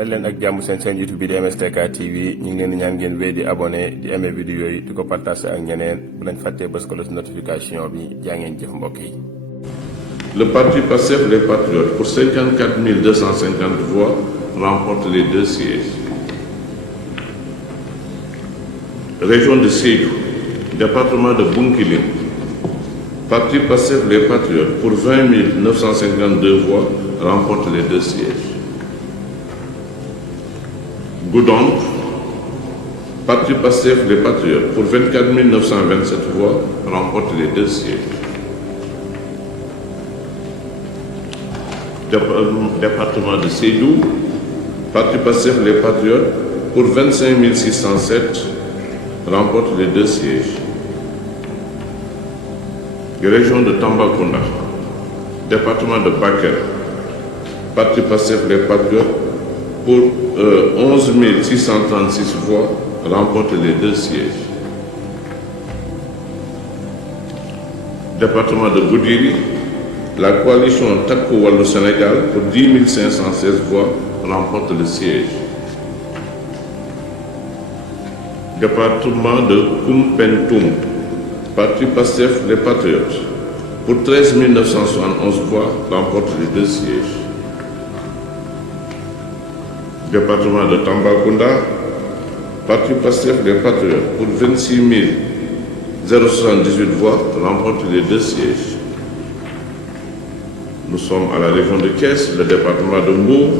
dal leen ak jàmm seen YouTube bi di MSTK TV ñu ngi leen di ñaan ngeen wéy di abonné di aimé vidéo yi di ko partager ak ñeneen bu leen fàttee bës ko ci notification bi jaa ngeen jëf mbokk yi. Le parti Pastef les Patriotes pour 54 250 voix remporte les 2 sièges. Région de Sédhiou, département de Bounkiling, parti Pastef les Patriotes pour 20 952 voix remporte les 2 sièges. Goudomp, parti Pastef les Patriotes pour 24 927 voix remporte les 2 sièges. Département de Sédhiou, parti Pastef les Patriotes pour 25 607 remporte les 2 sièges. Région de Tambacounda, département de Bakel, parti Pastef les Patriotes pour 11 636 voix remporte les 2 sièges. Département de Goudiri, la coalition Takku Wallu Sénégal pour 10 516 voix remporte le siège. Département de Koumpentoum, parti Pastef les Patriotes pour 13 971 voix remporte les 2 sièges. Département de Tambacounda, parti Pastef les Patriotes pour 26 078 voix remporte les 2 sièges. Nous sommes à la région de Thiès, le département de Mbour,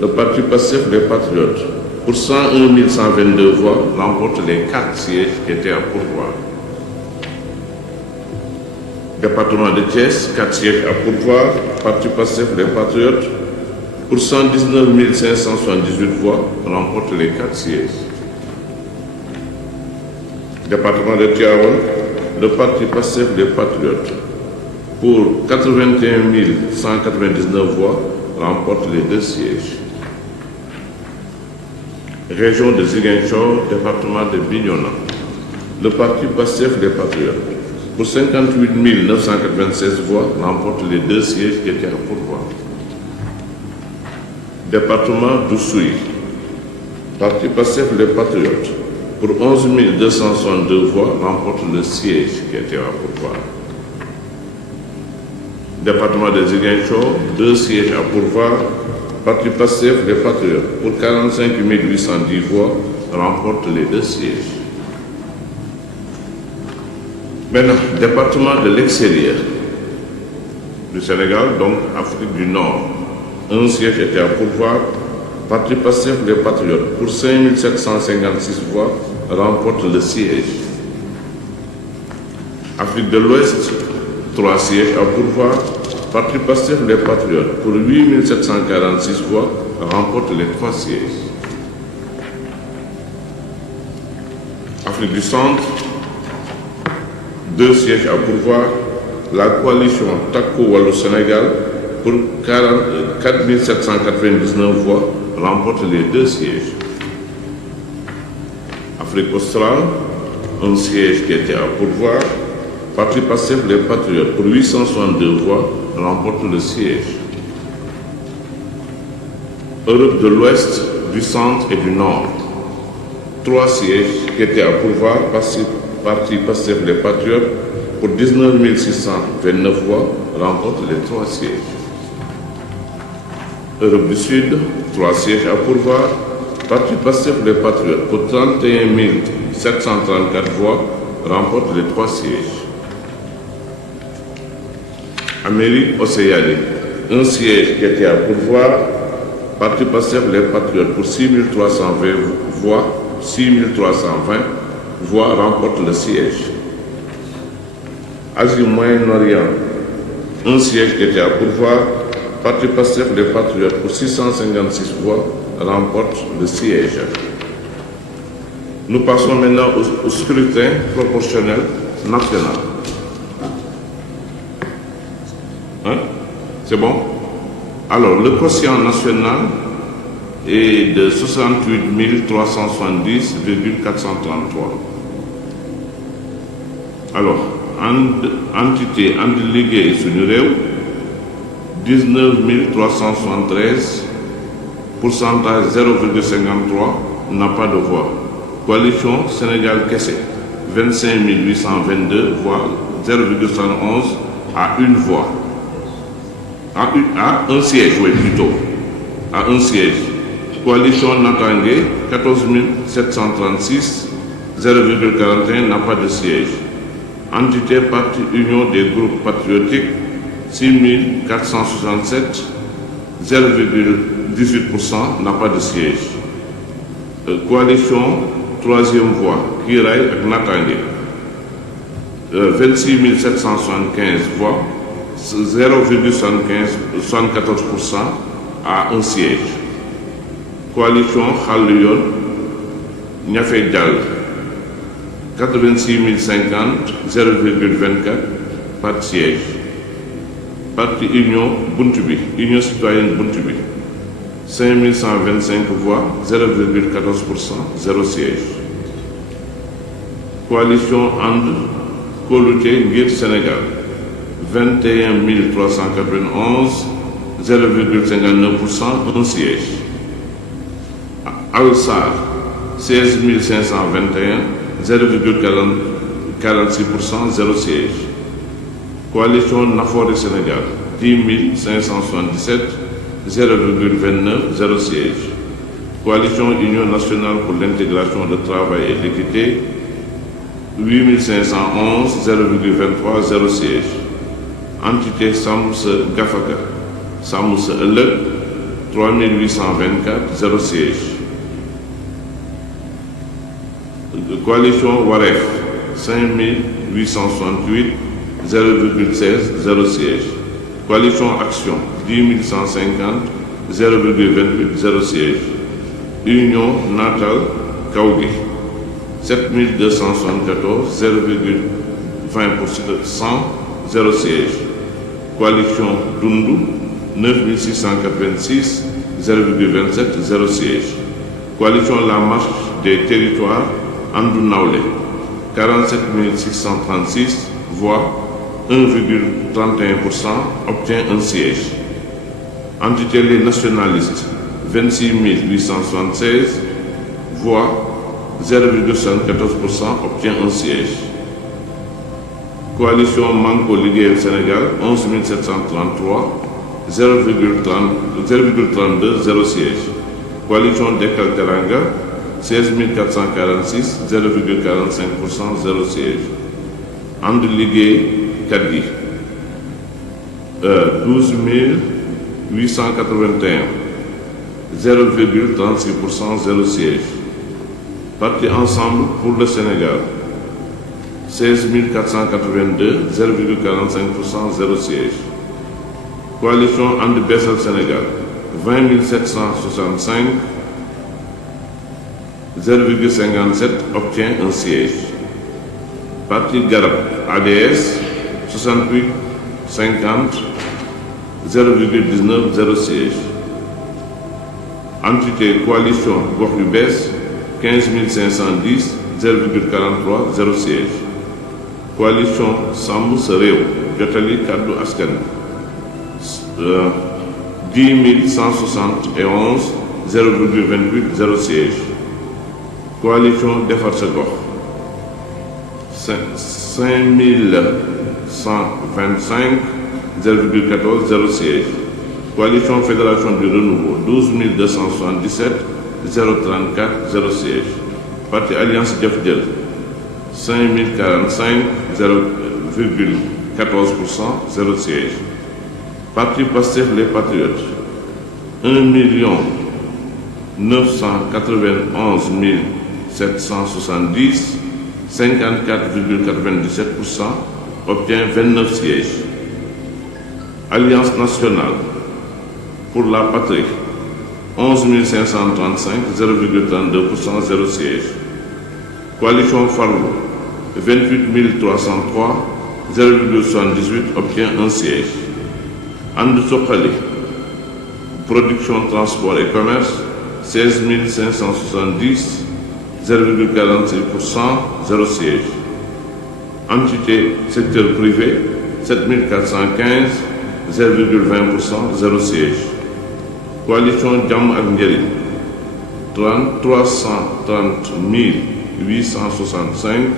le parti Pastef les Patriotes pour 101 122 voix remporte les 4 sièges qui étaient à pourvoir. Département de Thiès, 4 sièges à pourvoir, parti Pastef les Patriotes pour 119 578 voix remporte les 4 sièges. Département de Tivaouane, le parti Pastef les Patriotes pour 81 199 voix remporte les 2 sièges. Région de Ziguinchor, département de Bignona, le parti Pastef les Patriotes pour 58 996 voix remporte les 2 sièges qui étaient à pourvoir. Département d'Oussouye, parti Pastef les Patriotes pour 11 262 voix remporte le siège qui était à pourvoir. Département de Ziguinchor, 2 sièges à pourvoir, parti Pastef les Patriotes pour 45 810 voix remporte les 2 sièges. Maintenant, département de l'extérieur du Sénégal, donc Afrique du Nord, 1 siège était à pourvoir, parti Pastef les Patriotes pour 5 756 voix remporte le siège. Afrique de l'Ouest, 3 sièges à pourvoir, parti Pastef les Patriotes pour 8 746 voix remporte les 3 sièges. Afrique du Centre, 2 sièges à pourvoir, la coalition Takku Wallu Sénégal pour 44 799 voix remporte les 2 sièges. Afrique australe, 1 siège qui était à pourvoir, parti Pastef les Patriotes pour 862 voix remporte le siège. Europe de l'Ouest, du Centre et du Nord, 3 sièges qui étaient à pourvoir, parti Pastef les Patriotes pour 19 629 voix remporte les 3 sièges. Europe du Sud, 3 sièges à pourvoir, parti Pastef les Patriotes pour 31 734 voix remporte les 3 sièges. Amérique océanique, 1 siège qui était à pourvoir, parti Pastef les Patriotes pour 6 320 voix remporte le siège. Asie Moyen-Orient, 1 siège qui était à pourvoir, parti Pastef les Patriotes pour 656 voix remporte le siège. Nous passons maintenant au scrutin proportionnel national. C'est bon? Alors, le quotient national est de 68 370,433. Alors, entité andi liggéey suñu réew 19 373 pourcentage 0,53, n'a pas de voix. Coalition Sénégal Kessé, 25 822 voix, 0,71 à une voix. À un siège, oui, plutôt. À un siège. Coalition Natangé, 14 736, 0,41 n'a pas de siège. Entité Parti Union des groupes patriotiques, 6 467, 0,18% n'a pas de siège. Coalition Troisième Voie, Kiraay ak Natangé, 26 775 voix, 0,74% à un siège. Coalition Xàllu Yoon, Ñafe Jàll, 86 050, 0,24 par siège. Parti Union Buntu Bi, Union citoyenne Buntu Bi, 5 125 voix, 0,14%, 0 siège. Coalition And Kóolute Ngir Sénégal, 21 391, 0,59%, 1 siège. Al-Sar, 16 521, 0,46%, 0 siège. Coalition Nafoore Sénégal, 10 577, 0,29, 0 siège. Coalition Union nationale pour l'intégration, le travail et l'équité, 8 511, 0,23, 0 siège. Entité Sàmm Sa Gafaka, Sàmm Sa Ëllëg, 3 824, 0 siège. Coalition Wareef, 5 868, 0,16, 0 siège. Coalition Action, 10 150, 0,28, 0 siège. Union Natal Kaogi, 7 274, 0,20%, 0 siège. Coalition Dundu, 9 686, 0,27, 0 siège. Coalition La Marche des Territoires, Andu Nawlé, 47 636 voix, 1,31%, obtient un siège. Entité Les Nationalistes, 26 876 voix, 0,74%, obtient un siège. Coalition Manko Liggéeyal Sénégal, 11 733, 0,32, 0 siège. Coalition Dekkal Teranga, 16 446, 0,45%, 0 siège. And Liggéey Kat Gi, 12 881, 0,36%, 0 siège. Parti Ensemble pour le Sénégal, 16 482, 0,45%, 0 siège. Coalition And Bessal Sénégal, 20 765, 0,57, obtient un siège. Parti Garab ADS, 68 50, 0,19, 0 siège. Entité Coalition Gox Yu Bees, 15 510, 0,43, 0 siège. Coalition Sàmm Sa Réew, Jottali Kàddu Askan Wi, 10 171, 0,28, 0 siège. Coalition Defar Sa Gox, 5 125, 0,14, 0 siège. Coalition Fédération du Renouveau, 12 277, 0,34, 0 siège. Parti Alliance Jëf Jël, 5 045, 0,14%, 0 siège. Parti Pastef Les Patriotes, 1 991 770, 54,97%, obtient 29 sièges. Alliance nationale pour la patrie, 11 535, 0,32%, 0 siège. Coalition Farlu, 28 303, 0,78, obtient un siège. And Suxali, production, transport et commerce, 16 570, 0,46%, 0 siège. Entité secteur privé, 7 415, 0,20%, 0 siège. coalition Jàmm ak Njariñ 330 865,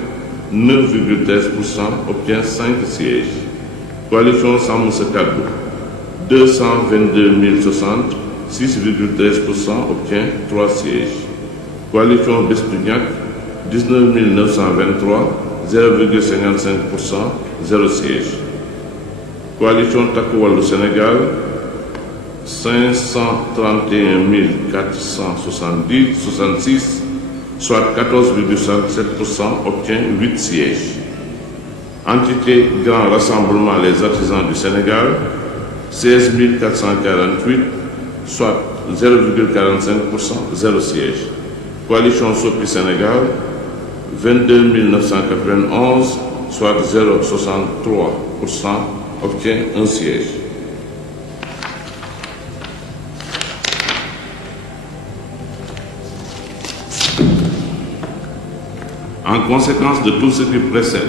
9,13% obtient 5 sièges. Coalition Sàmm Sa Kàddu 222 060, 6,13% obtient 3 sièges. Coalition Bës Du Ñakk 19 923, 0,55%, 0 siège. Coalition Takku Wallu Sénégal 531 466, soit 14,57%, obtient 8 sièges. Entité Grand Rassemblement Les Artisans du Sénégal 16 448, soit 0,45%, 0 siège. Coalition Soppi Sénégal 22 991, soit 0,63%, obtient 1 siège. En conséquence de tout ce qui précède,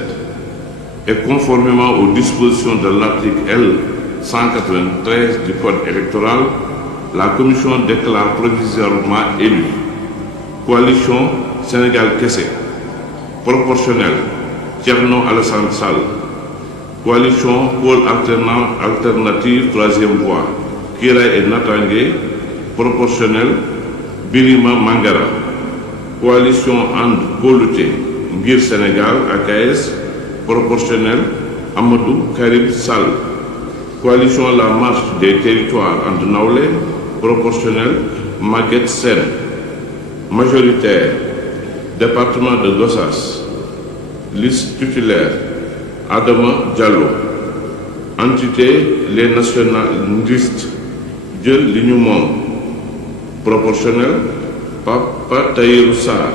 et conformément aux dispositions de l'article L. 193 du Code électoral, la Commission déclare provisoirement élu Coalition Sénégal Kessé, proportionnelle Thierno Alassane Sall, Coalition Pôle Alternative Troisième Voie Kiraay et Natangué, proportionnelle Birima Mangara, Coalition And Kóolute Ngir Sénégal AKS, proportionnelle Amadou Karim Sall, Coalition La Marche des Territoires And Nawlé, proportionnelle Maguette Sène, majoritaire département de Gossas, liste titulaire Adama Diallo, entité les nationalistes Jël Li Ñu Moom, proportionnel Papa Tahirou Sarr,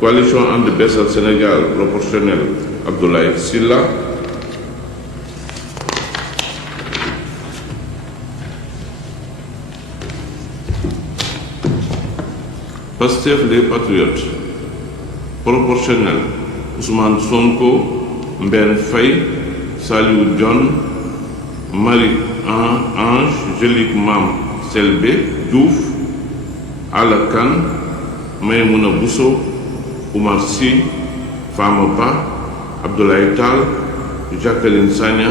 coalition And Bessal Sénégal, proportionnel Abdoulaye Sylla, Pastef les Patriotes, proportionnel Ousmane Sonko, Mbène Faye, Saliou Dione, Marie Angélique Mam Selbé Diouf, Alla Kane, Maïmouna Bousso, Oumar Sy, Fama Ba, Abdoulaye Tall, Jacqueline Sagna,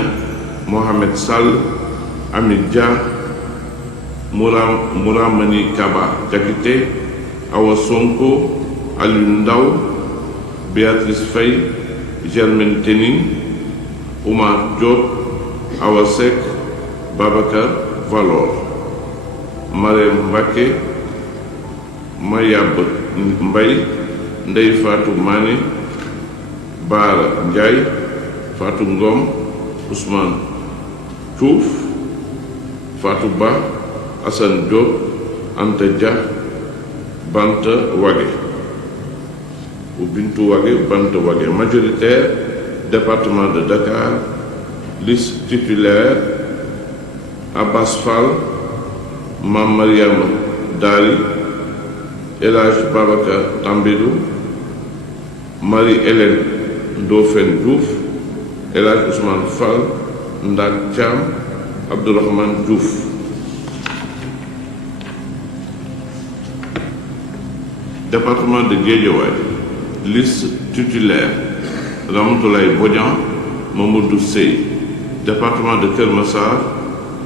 Mohamed Sall, Hamid Dia, Mouramani Kaba Diakité, Awa Sonko, Aliou Ndao, Béatrice Faye, Germaine Tening, Oumar Diop, Awa Seck, Babacar Valor, Marème Mbacké, Mayab Mbaye, Ndeye Fatou Mané, Bara Ndiaye, Fatou Ngom, Ousmane Diouf, Fatou Ba, Assane Diop, Anta Dia, Banta Wage ou Bintou Wage ou Banta Wage, majoritaire département de Dakar, liste titulaire Abbas Fall, Mam Mariam Dari, El Hadj Babacar Tambidou, Marie-Hélène Ndofène Diouf, El Hadj Ousmane Fall, Ndak Thiam, Abdourahmane Diouf. Département de Guédiawaye, liste titulaire Ramatoulaye Bodian, Mamadou Sey. Département de Keur Massar,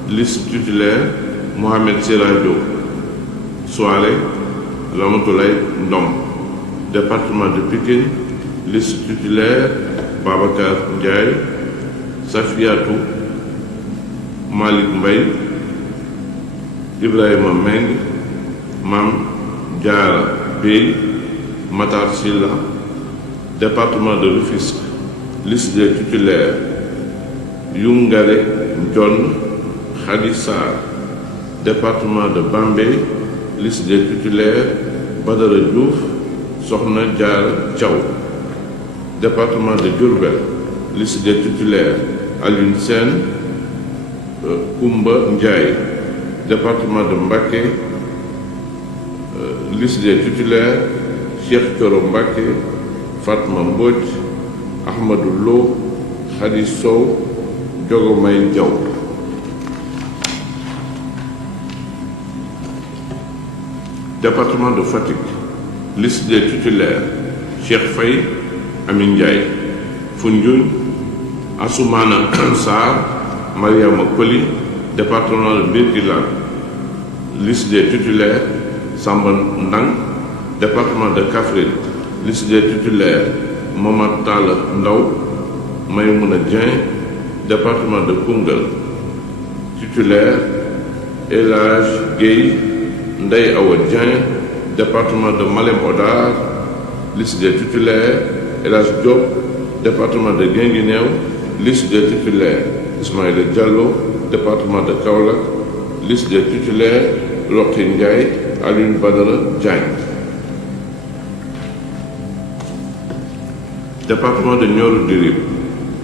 liste titulaire Mohamed Siradio Souare, Ramatoulaye Ndom. Département de Pikine, liste titulaire Babacar Ndiaye, Safiatou Malik Mbaye, Ibrahima Meng, Mam Diara Bey, Matar Silla. Département de Rufisque, liste des titulaires Youngare Ndione, Khady Sarr. Département de Bambey, liste des titulaires Badara Diouf, Sokhna Diarra Thiaw. Département de Diourbel, liste des titulaires Alioune Sène, Koumba Ndiaye. Département de Mbacké, liste des titulaires Cheikh Thioro Mbacké, Fatma Mbodj, Ahmadou Lo, Khady Sow, Diogomay Diaw. Département de Fatick, liste des titulaires Cheikh Faye Amin Ndiaye. Foundiougne, Assoumana Sarr Mariama Koli. Département de Birkelane, liste des titulaires Samba Ndang. Département de Kaffrine, liste des titulaires Momad Talla Ndaw Maïmouna Dieng. Département de Koungheul, titulaire El Hadj Gueye Ndeye Awa Dieng. Département de Malem Hodar, liste des titulaires El Hadj Diop. Département de Guinguinéo, liste des titulaires Ismaïla Diallo. Département de Kaolack, liste des titulaires Rokhaya Ndiaye Alioune Badara Diagne. Département de Nioro du Rip,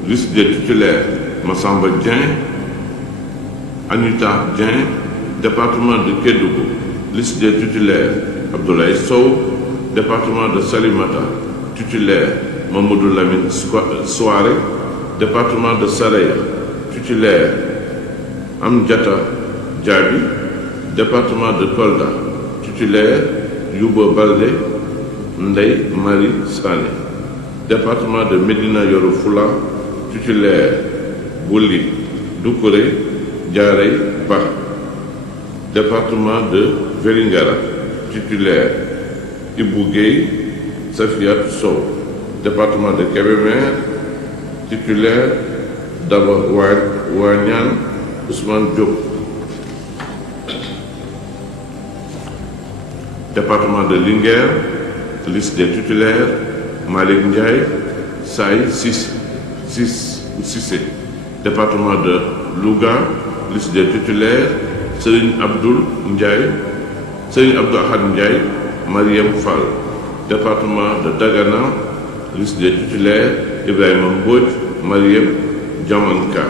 liste des titulaires Massamba Dieng Anita Dieng. Département de Kédougou, liste des titulaires Abdoulaye Sow. Département de Salimata, titulaire Mamadou Lamine Souare. Département de Saraya, titulaire Amdiata Diaby. Département de Kolda, titulaire Youba Baldé Ndeye Marie Sané. Département de Médina Yoro Fula, titulaire Bouli Doucouré Diarey Ba. Département de Vélingara, titulaire Ibou Gueye Safiat Sow. Département de Kébémer, titulaire Daba Wanyan Ousmane Diop. Département de Linguère, liste des titulaires Malik Ndiaye Saï Cissé. Département de Louga, liste des titulaires Serigne Abdou Ahad Ndiaye Mariam Fall. Département de Dagana, liste des titulaires Ibrahima Mbodj Mariam Diamanka.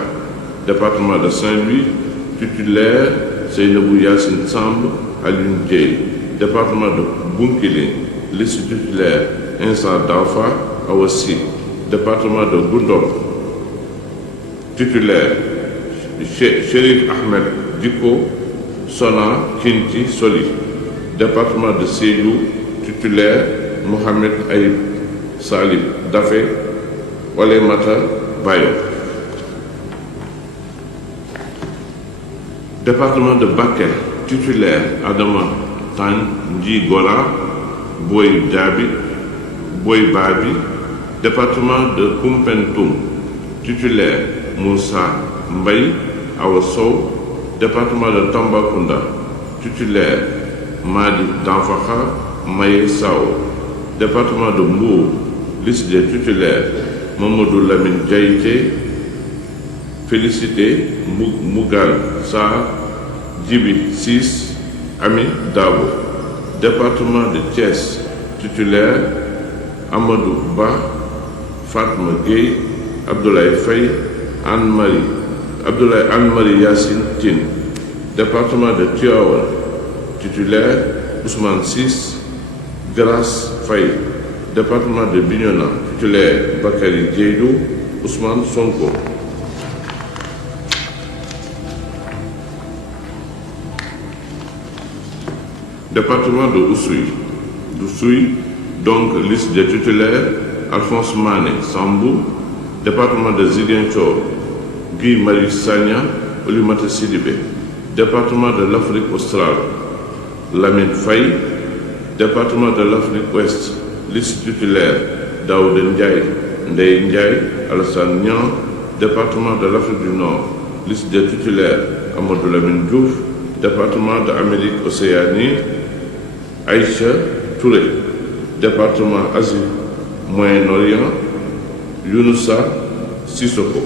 Département de Saint-Louis, titulaire Seynabou Yassine Samb Alioune Dieye. Département de Bounkiling, liste titulaire Insa Dalfa Awassi. Département de Goundom, titulaire Chérif Ahmed Diko Sona Kinti Soli. Département de Sédhiou, titulaire Mohamed Aïb Salib Dafé Walemata Bayo. Département de Bakel, titulaire Adama Tan Ndji Gola Boy Babi. Département de Koumpentoum, titulaire Moussa Mbaye Awa Sow. Département de Tambacounda, titulaire Madi Danfakha Maye Sao. Département de Mbour, liste des titulaires Mamadou Lamine Diaité Félicité Mougal Sarr Djibi Ciss Ami Dabo. Département de Thiès, titulaire Amadou Ba Fatma Gueye Abdoulaye Faye Anne-Marie Yassine Tine. Département de Tivaouane, titulaire Ousmane Ciss Grace Faye. Département de Bignona, titulaire Bakary Diédhiou Ousmane Sonko. Département de Oussouye, donc liste des titulaires Alphonse Mané Sambou. Département de Ziguinchor, Guy Marius Sagna Oulimata Sidibé. Département de l'Afrique australe, Lamine Faye. Département de l'Afrique ouest, liste titulaire Daouda Ndiaye Ndeye Ndiaye Alassane Niang. Département de l'Afrique du Nord, liste des titulaires Amadou Lamine Diouf. Département de Amérique Océanie, Aïcha Touré. Département Asie Moyen-Orient, Younoussa Sissoko.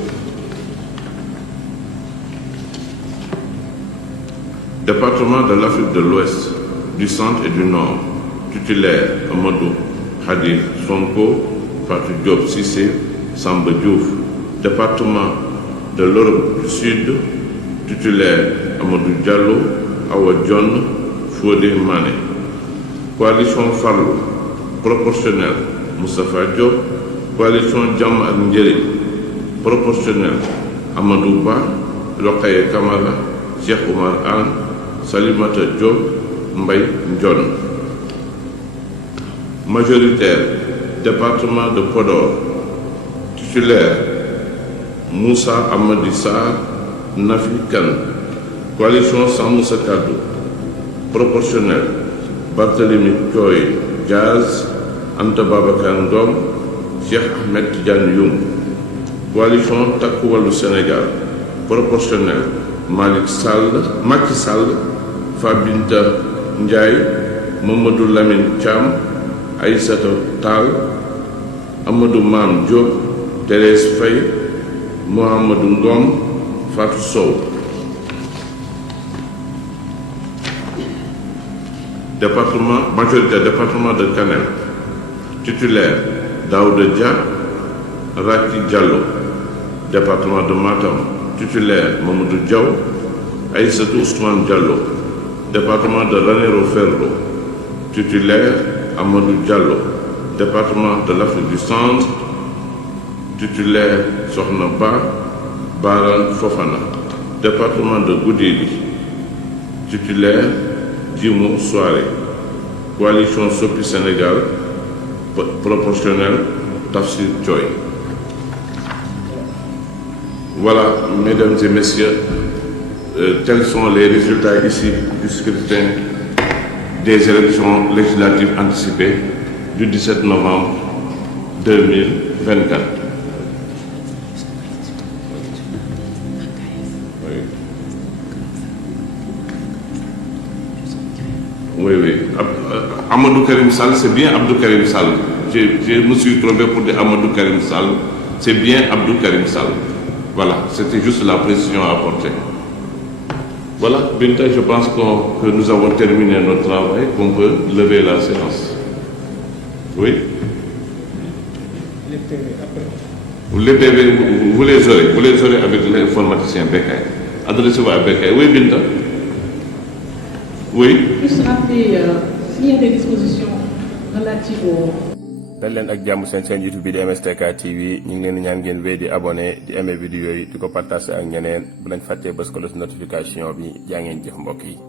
Département de l'Afrique de l'Ouest, du Centre et du Nord, titulaire Amadou Khadi Sonko, Fatou Diop Cissé, Samba Diouf. Département de l'Europe du Sud, titulaire Amadou Diallo, Awa Dione, Fodé Mané. Coalition Farlou, proportionnel Moustapha Diop. Coalition Jàmm ak Njëriñ, proportionnel Amadou Ba, Rokhaya Kamara, Cheikh Oumar Anne, Salimata Diop, Mbaye Ndione. Majoritaire, département de Podor. Titulaire, Moussa Amadi Sarr, Nafi Kane. Coalition Sàmm Sa Kàddu. Proportionnel, Barthélemy Thioye Diaz, Anta Babacar Ngom, Cheikh Ahmed Tidiane Youm. Coalition Takku Wallu Sénégal. Proportionnel, Macky Sall, Fabinta Ndiaye, Mamadou Lamine Thiam, Aïssata Tall, Amadou Mame Diop, Thérèse Faye, Mohamedou Ngom, Fatou Sow. Département, majoritaire, département de Kanel. Titulaire, Daouda Dia, Raki Diallo. Département de Matam. Titulaire, Mamadou Diaw, Aïssatou Ousmane Diallo. Département de Ranérou Ferlo. Titulaire, Amadou Diallo. Département de l'Afrique du Centre. Titulaire, Sokhna Baran Fofana. Département de Goudiri. Titulaire, Djimou Souare. Coalition Sopi Sénégal. Proportionnel, Tafsir Thioye. Voilà, mesdames et messieurs, tels sont les résultats ici du scrutin des élections législatives anticipées du 17 novembre 2024. Oui. Amadou Karim Sall, c'est bien Abdou Karim Sall. Je me suis trompé pour dire Amadou Karim Sall. C'est bien Abdou Karim Sall. Voilà, c'était juste la précision à apporter. Voilà, Binta, je pense que nous avons terminé notre travail, qu'on peut lever la séance. Oui? Les PV après. Les PV, vous les aurez avec l'informaticien Bekay. Adressez-vous à Bekay. Oui, Binta? Oui? Juste rappeler s'il y a des dispositions relatives au. dal leen ak jàmm seen YouTube bi di MSTK TV ñu ngi leen di ñaan ngeen wéy di abonné di aimé vidéo yi di ko partagé ak ñeneen bu lañ fàttee bës ko la notification bi jaa ngeen jëf mbokk yi.